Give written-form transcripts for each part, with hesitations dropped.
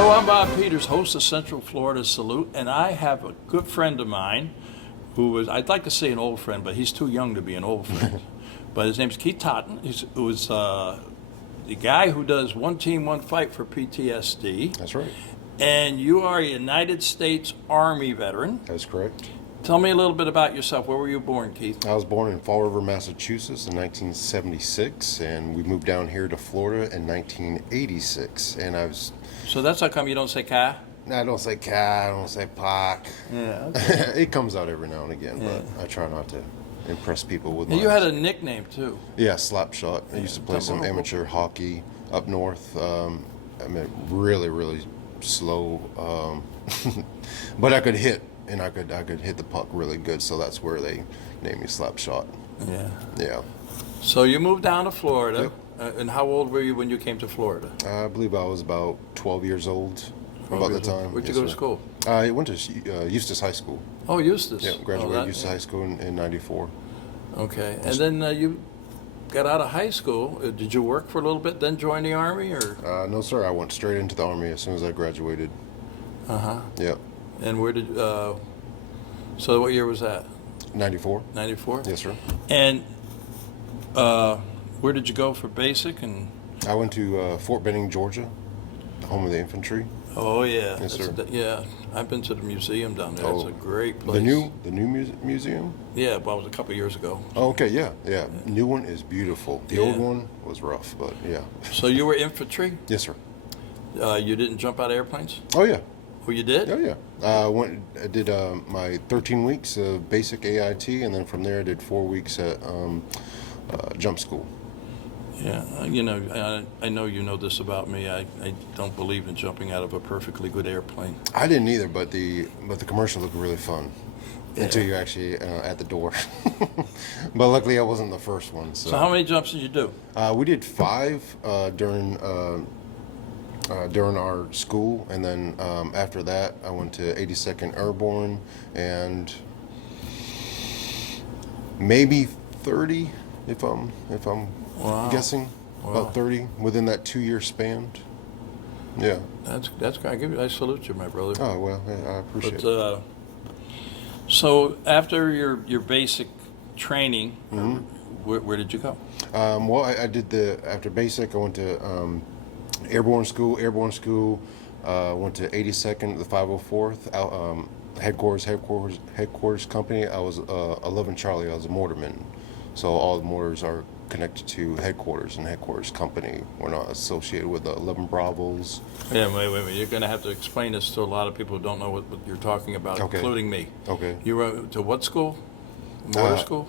Hello, I'm Bob Peters, host of Central Florida Salute, and I have a good friend of mine who was, I'd like to say an old friend, but he's too young to be an old friend. But his name's Keith Totten. Who was the guy who does One Team, One Fight for PTSD. That's right. And you are a United States Army veteran. That's correct. Tell me a little bit about yourself. Where were you born, Keith? I was born in Fall River, Massachusetts in 1976, and we moved down here to Florida in 1986. And I was... So that's how come you don't say Ka? I don't say Ka, I don't say Pak. Yeah. Okay. It comes out every now and again, but I try not to impress people with my... And you had a nickname, too. Yeah, Slapshot. I used to play some amateur hockey up north. I mean, really, really slow, but I could hit. And I could hit the puck really good, so that's where they named me Slapshot. Yeah. Yeah. So you moved down to Florida. Yep. And how old were you when you came to Florida? I believe I was about 12 years old about the time. Where'd you go to school? I went to Eustis High School. Oh, Eustis. Yeah, graduated Eustis High School in 94. Okay. And then you got out of high school. Did you work for a little bit, then join the Army? Or? No, sir. I went straight into the Army as soon as I graduated. Uh-huh. Yeah. And where did, so what year was that? 94. 94? Yes, sir. And where did you go for basic? And I went to Fort Benning, Georgia, the home of the infantry. Oh, yeah. Yes, sir. Yeah, I've been to the museum down there. It's a great place. The new museum? Yeah, well, it was a couple of years ago. Oh, okay, yeah. New one is beautiful. The old one was rough, but yeah. So you were infantry? Yes, sir. You didn't jump out of airplanes? Oh, yeah. Oh, you did? Oh, yeah. I did my 13 weeks of basic AIT, and then from there I did 4 weeks at jump school. Yeah, I know you know this about me. I don't believe in jumping out of a perfectly good airplane. I didn't either, but the commercial looked really fun until you're actually at the door. But luckily I wasn't the first one. So how many jumps did you do? We did 5 during our school, and then after that I went to 82nd Airborne, and maybe 30 if I'm guessing. Wow. About 30 within that 2-year span. Yeah. That's I salute you, my brother. Oh well, I appreciate it. So after your basic training, where did you go? Well, I did after basic I went to airborne school, went to 82nd, the 504th, headquarters company. I was 11 Charlie. I was a mortarman. So all the mortars are connected to headquarters, and headquarters company. We're not associated with the 11 Bravos. Yeah, wait. You're going to have to explain this to a lot of people who don't know what you're talking about, including me. Okay. You went to what school? Mortar school?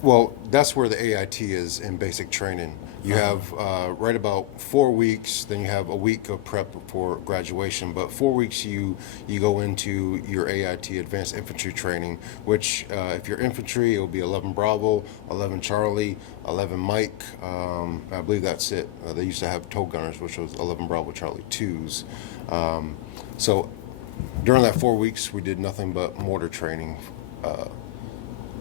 Well, that's where the AIT is in basic training. You have right about 4 weeks, then you have a week of prep for graduation. But 4 weeks you go into your AIT Advanced Infantry Training, which if you're infantry, it will be 11 Bravo, 11 Charlie, 11 Mike. I believe that's it. They used to have tow gunners, which was 11 Bravo Charlie 2s. So during that 4 weeks, we did nothing but mortar training,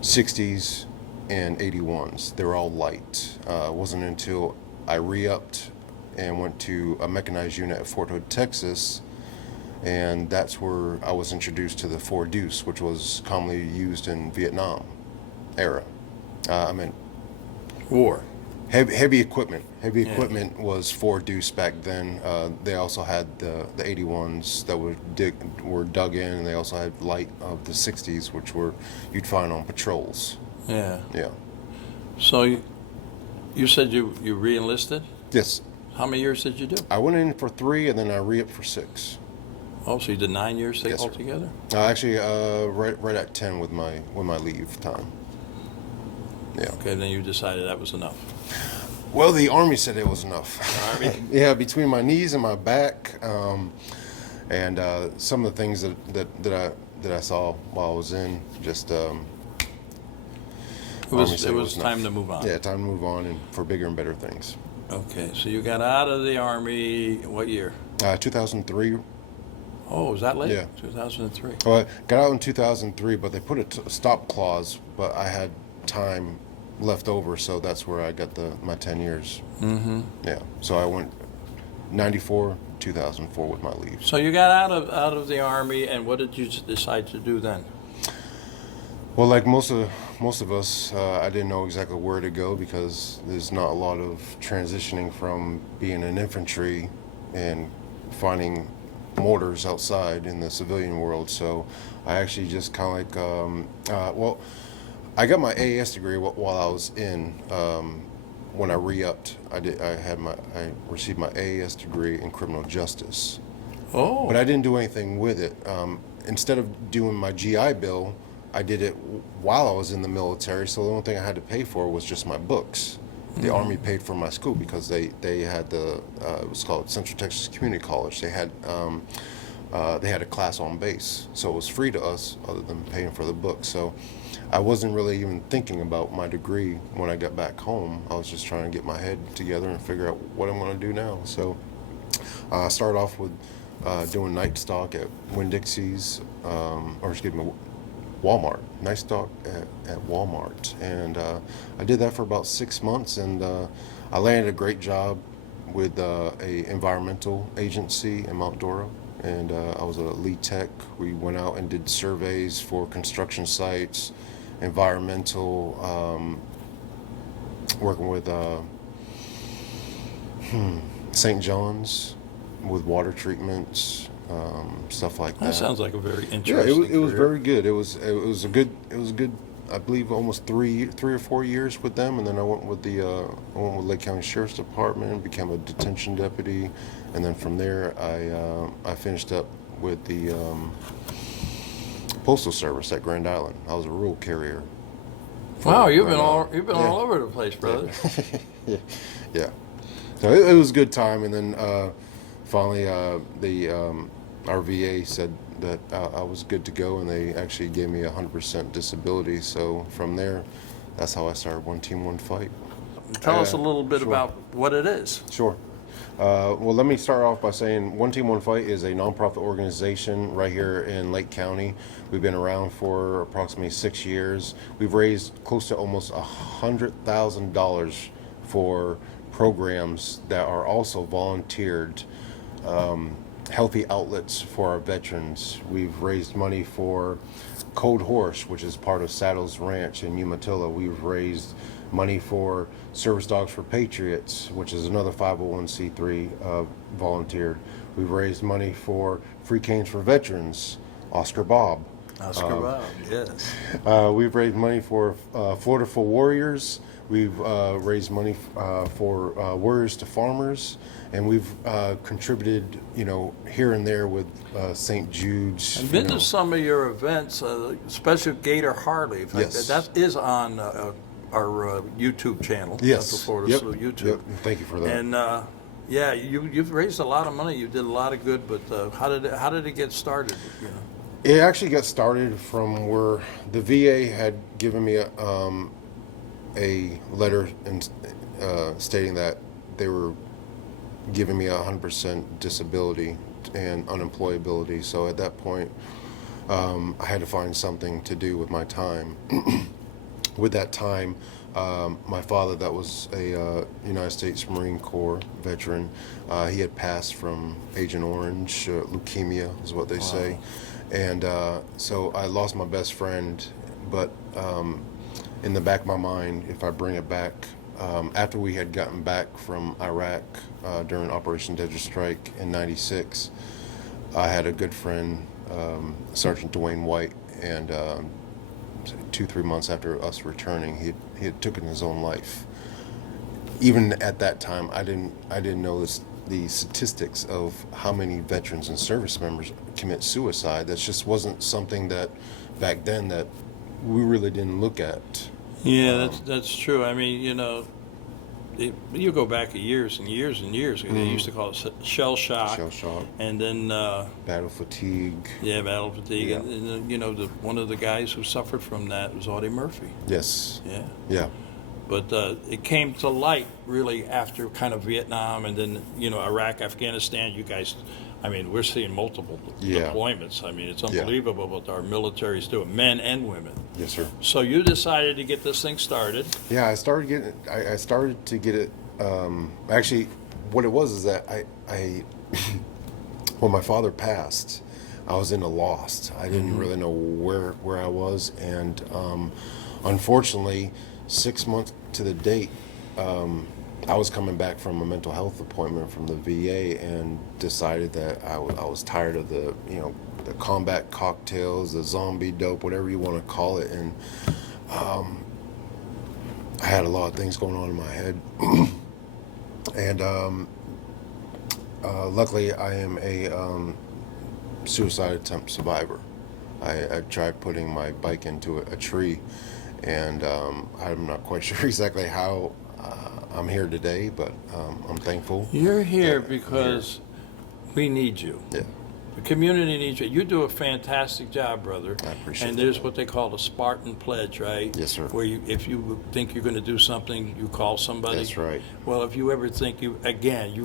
60s. And 81s. They were all light. It wasn't until I re-upped and went to a mechanized unit at Fort Hood, Texas, and that's where I was introduced to the 4 Deuce, which was commonly used in Vietnam era. War. Heavy equipment. Heavy equipment was 4 Deuce back then. They also had the 81s that were dug in, and they also had light of the 60s, which you'd find on patrols. Yeah. Yeah. So you said you re-enlisted? Yes. How many years did you do? I went in for 3, and then I re-upped for 6. Oh, so you did 9 years Yes, altogether? Actually, right at 10 with my leave time. Yeah. Okay, then you decided that was enough. Well, the Army said it was enough. Army? Yeah, between my knees and my back, and some of the things that I saw while I was in, just. It was time to move on. Yeah, time to move on and for bigger and better things. Okay, so you got out of the Army, what year? 2003. Oh, was that late? Yeah. 2003. Well, I got out in 2003, but they put a stop clause, but I had time left over, so that's where I got my 10 years. Mm-hmm. Yeah, so I went 94 2004 with my leave. So you got out of the Army, and what did you decide to do then? Well, like most of us, I didn't know exactly where to go because there's not a lot of transitioning from being in infantry and finding mortars outside in the civilian world. So I actually just kind of like, well, I got my AAS degree while I was in. When I re-upped, I received my AAS degree in criminal justice. Oh. But I didn't do anything with it. Instead of doing my GI Bill, I did it while I was in the military. So the only thing I had to pay for was just my books. The Army paid for my school because they had it was called Central Texas Community College. They had a class on base, so it was free to us other than paying for the books. So I wasn't really even thinking about my degree when I got back home. I was just trying to get my head together and figure out what I'm going to do now. So I started off with doing night stock at Winn-Dixie's, or excuse me, Walmart, night stock at Walmart. And I did that for about 6 months, and I landed a great job with a environmental agency in Mount Dora. And I was a lead tech. We went out and did surveys for construction sites, environmental, working with St. John's with water treatments, stuff like that. That sounds like a very Yeah, interesting it was career. very good. It was a good. I believe almost three or 4 years with them, and then I went with Lake County Sheriff's Department, became a detention deputy, and then from there I finished up with the Postal Service at Grand Island. I was a rural carrier. Wow, you've Grand been Island. all over the place, brother. Yeah. So it was a good time, and then finally our VA said that I was good to go, and they actually gave me 100% disability. So from there, that's how I started One Team, One Fight. Tell us a little bit sure. about what it is. Sure. Well, let me start off by saying One Team, One Fight is a nonprofit organization right here in Lake County. We've been around for approximately 6 years. We've raised close to almost $100,000 for programs that are also volunteered, healthy outlets for our veterans. We've raised money for Code Horse, which is part of Saddles Ranch in Umatilla. We've raised money for Service Dogs for Patriots, which is another 501c3 volunteered. We've raised money for Free Canes for Veterans, Oscar Bob. Oscar Bob, yes. We've raised money for Florida for Warriors. We've raised money for Warriors to Farmers, and we've contributed, here and there with St. Jude's. I've been to some of your events, especially Gator Harley. In fact, Yes. that is on our YouTube channel. Yes. Central Florida Yep. Salute YouTube. Yep. Thank you for that. And yeah, you've raised a lot of money. You did a lot of good, but how did it get started? It actually got started from where the VA had given me a letter stating that they were giving me 100% disability and unemployability. So at that point, I had to find something to do with my time. With that time, my father, that was a United States Marine Corps veteran, he had passed from Agent Orange, leukemia is what they say. And so I lost my best friend, but in the back of my mind, if I bring it back, after we had gotten back from Iraq during Operation Desert Strike in '96, I had a good friend, Sergeant Dwayne White, and 2-3 months after us returning, he had taken his own life. Even at that time, I didn't know the statistics of how many veterans and service members commit suicide. That just wasn't something that back then that we really didn't look at. Yeah, that's true. I mean, you go back years and years and years. They used to call it shell shock. Shell shock. And then Battle fatigue. yeah, battle fatigue. Yeah. And then, one of the guys who suffered from that was Audie Murphy. Yes. Yeah. Yeah. But it came to light really after kind of Vietnam and then, Iraq, Afghanistan. You guys, I mean, we're seeing multiple deployments. I mean, it's unbelievable what our military's doing, men and women. Yes, sir. So you decided to get this thing started. Yeah, I started to get it. Actually, what it was is that I when my father passed, I was in a lost. I didn't really know where I was, and unfortunately, 6 months to the date, I was coming back from a mental health appointment from the VA and decided that I was tired of the the combat cocktails, the zombie dope, whatever you want to call it, and I had a lot of things going on in my head, and luckily I am a suicide attempt survivor. I tried putting my bike into a tree, and I'm not quite sure exactly how I'm here today, but I'm thankful. You're here because we need you. Yeah. The community needs you. You do a fantastic job, brother. I appreciate And that. there's what they call the Spartan Pledge, right? Yes, sir. Where if you think you're going to do something, you call somebody. That's right. Well, if you ever think you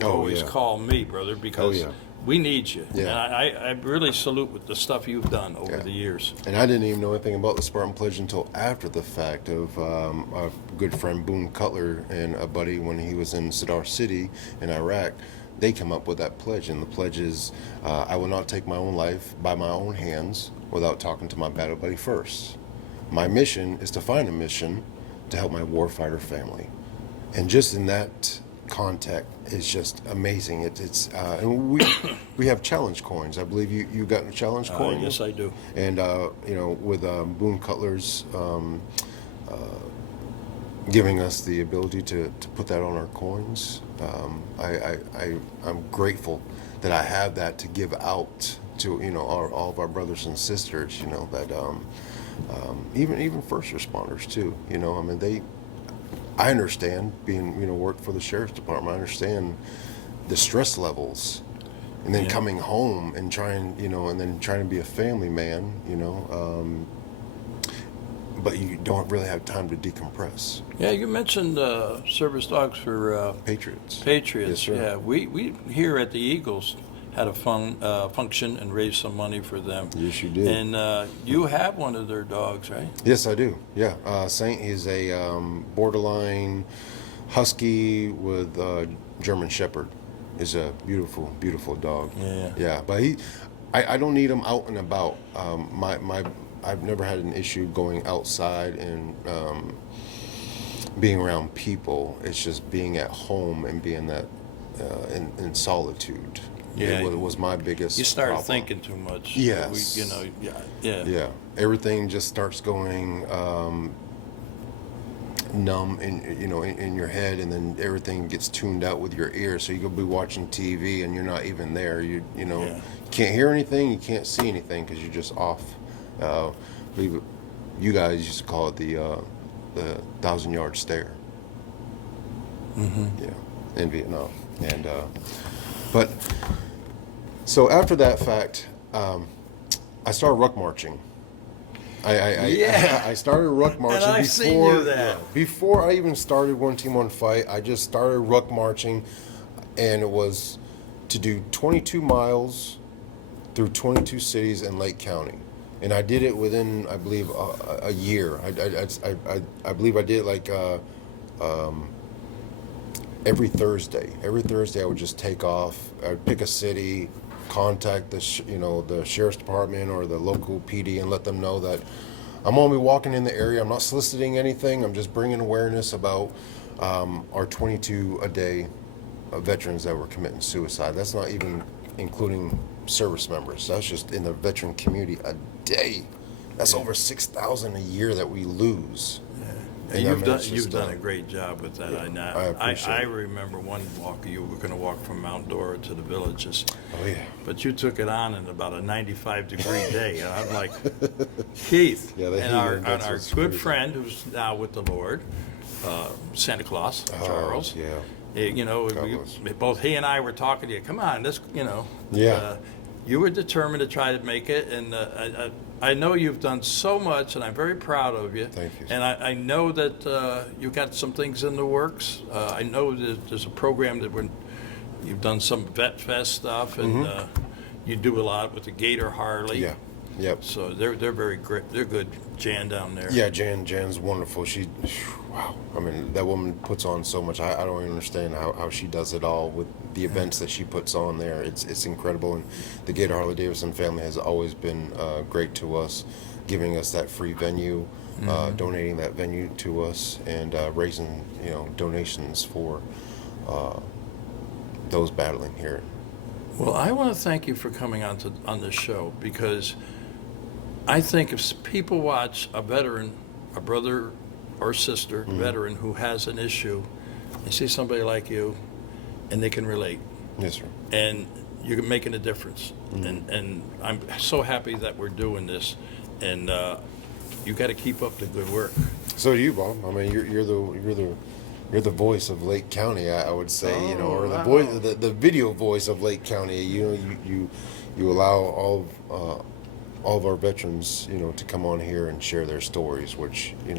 always yeah. call me, brother, because yeah. we need you. Yeah. And I really salute with the stuff you've done over Yeah. the years. And I didn't even know anything about the Spartan Pledge until after the fact of a good friend Boone Cutler and a buddy when he was in Sadr City in Iraq. They come up with that pledge, and the pledge is, I will not take my own life by my own hands without talking to my battle buddy first. My mission is to find a mission to help my warfighter family. And just in that context, it's just amazing. It's and we have challenge coins. I believe you got a challenge coin. Yes, I do. And with Boone Cutler's giving us the ability to put that on our coins, I'm grateful that I have that to give out to all of our brothers and sisters. That even first responders too. I understand being worked for the sheriff's department. I understand the stress levels, and then coming home and trying to be a family man. But you don't really have time to decompress. Yeah, you mentioned service dogs for Patriots. Patriots. Yes, sir. Yeah, we here at the Eagles had a function and raised some money for them. Yes, you did. And you have one of their dogs, right? Yes, I do. Yeah, Saint is a borderline husky with German Shepherd. Is a beautiful, beautiful dog. Yeah. Yeah, but I don't need him out and about. I've never had an issue going outside and being around people. It's just being at home and being that in solitude. Yeah, it was my biggest. You start problem. thinking too much. Yes. Yeah. Everything just starts going numb in your head, and then everything gets tuned out with your ears. So you could be watching TV and you're not even there. You can't hear anything, you can't see anything because you're just off. You guys used to call it the 1,000-yard stare. Mm-hmm. Yeah, in Vietnam, and but so after that fact, I started ruck marching. I started ruck marching And I've before seen you that. before I even started One Team One Fight. I just started ruck marching, and it was to do 22 miles through 22 cities in Lake County. And I did it within, I believe, a year. I believe I did like every Thursday. Every Thursday, I would just take off. I'd pick a city, contact the sheriff's department or the local PD, and let them know that I'm only walking in the area. I'm not soliciting anything. I'm just bringing awareness about our 22 a day veterans that were committing suicide. That's not even including service members. That's just in the veteran community a day. That's over 6,000 a year that we lose. And you've done a great job with that. Yeah, I appreciate I it. remember one walk you were going to walk from Mount Dora to the villages. Oh yeah. But you took it on in about a 95-degree day, and I'm like, Keith, Yeah, the and heat our index our was good crazy. friend who's now with the Lord, Santa Claus, Charles. Oh, yeah. Both he and I were talking to you. Come on, Yeah. you were determined to try to make it, and I know you've done so much, and I'm very proud of you. Thank you. And I know that you've got some things in the works. I know that there's a program that you've done some Vet Fest stuff, and you do a lot with the Gator Harley. Yeah. Yep. So they're very great. They're good. Jan down there. Yeah, Jan's wonderful. Wow. I mean, that woman puts on so much. I don't even understand how she does it all with the events that she puts on there. It's incredible. And the Gator Harley Davidson family has always been great to us, giving us that free venue, donating that venue to us, and raising donations for those battling here. Well, I want to thank you for coming on this show, because I think if people watch a veteran, a brother or sister veteran who has an issue, they see somebody like you, and they can relate. Yes, sir. And you're making a difference. And I'm so happy that we're doing this. And you got to keep up the good work. So do you, Bob. I mean, you're the voice of Lake County, I would say, or the voice, the video voice of Lake County. You allow all of our veterans, to come on here and share their stories, which we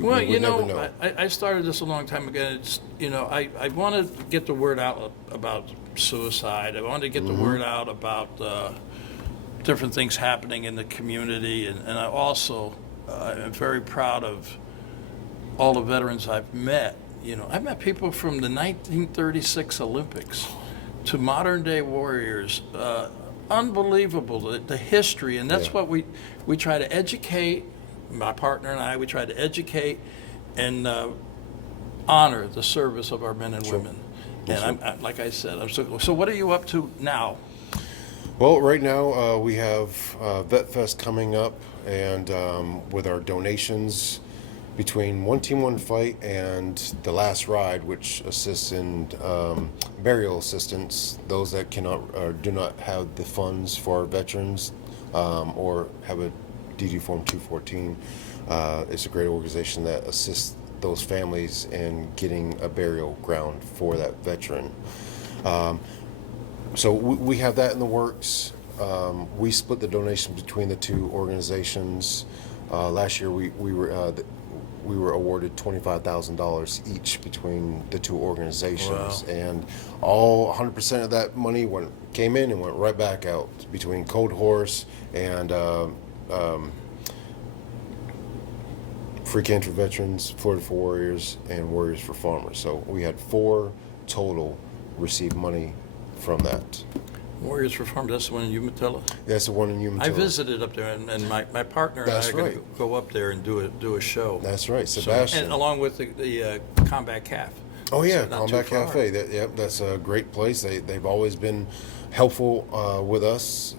would never know. I started this a long time ago. It's I wanted to get the word out about suicide. I wanted to get the word out about different things happening in the community, and I also am very proud of all the veterans I've met. I've met people from the 1936 Olympics to modern day warriors. Unbelievable, the history, and that's what we try to educate. My partner and I, we try to educate and honor the service of our men and women. And I'm like I said, so what are you up to now? Well, right now we have Vet Fest coming up, and with our donations between One Team One Fight and The Last Ride, which assists in burial assistance, those that cannot or do not have the funds for our veterans or have a DD Form 214. It's a great organization that assists those families in getting a burial ground for that veteran. So we have that in the works. We split the donation between the two organizations. Last year we were awarded $25,000 each between the two organizations. Wow. And all 100% of that money came in and went right back out between Cold Horse and Free Cancer Veterans, Florida for Warriors, and Warriors for Farmers. So we had 4 total receive money from that. Warriors for Farmers, that's the one in Umatilla? That's the one in Umatilla. I visited up there, and my partner and I are going to go up there and do a show. That's right, Sebastian. So, and along with the Combat Calf. Oh yeah, so Combat Cafe. That's a great place. They've always been helpful with us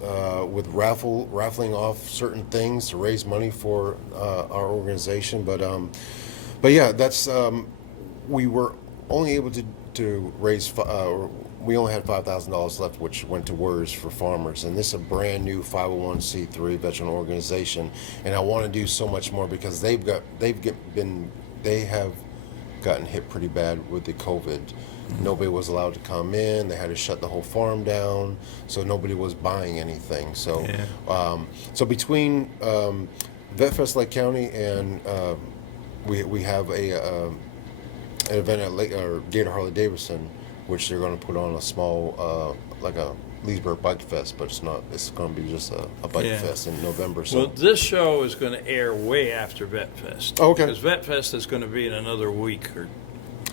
with raffling off certain things to raise money for our organization. But yeah, that's we were only able to raise. We only had $5,000 left, which went to Warriors for Farmers, and this is a brand new 501c3 veteran organization. And I want to do so much more because they have gotten hit pretty bad with the COVID. Nobody was allowed to come in. They had to shut the whole farm down, so nobody was buying anything. So, so between VetFest Lake County and we have an event at Gator Harley Davidson, which they're going to put on a small, like a Leesburg Bike Fest, but it's not. It's going to be just a bike fest in November. So. Well, this show is going to air way after Vet Fest. Oh, okay. Because Vet Fest is going to be in another week or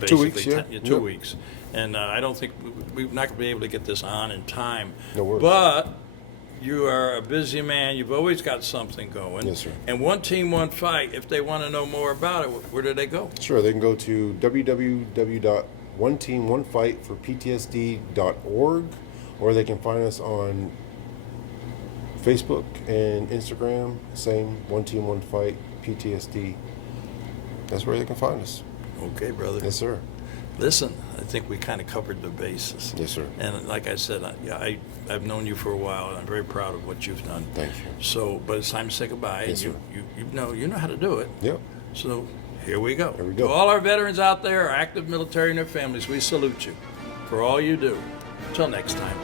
2 weeks. Yeah, 2 weeks. And I don't think we're not going to be able to get this on in time. No worries. But you are a busy man. You've always got something going. Yes, sir. And One Team One Fight. If they want to know more about it, where do they go? Sure, they can go to www.oneteamonefightforptsd.org, or they can find us on Facebook and Instagram, same One Team One Fight PTSD. That's where they can find us. Okay, brother. Yes, sir. Listen, I think we kind of covered the bases. Yes, sir. And like I said, I've known you for a while, and I'm very proud of what you've done. Thank you. So, but it's time to say goodbye. Yes, and sir. You know how to do it. Yep. So here we go. Here we go. To all our veterans out there, our active military and their families, we salute you for all you do. Until next time.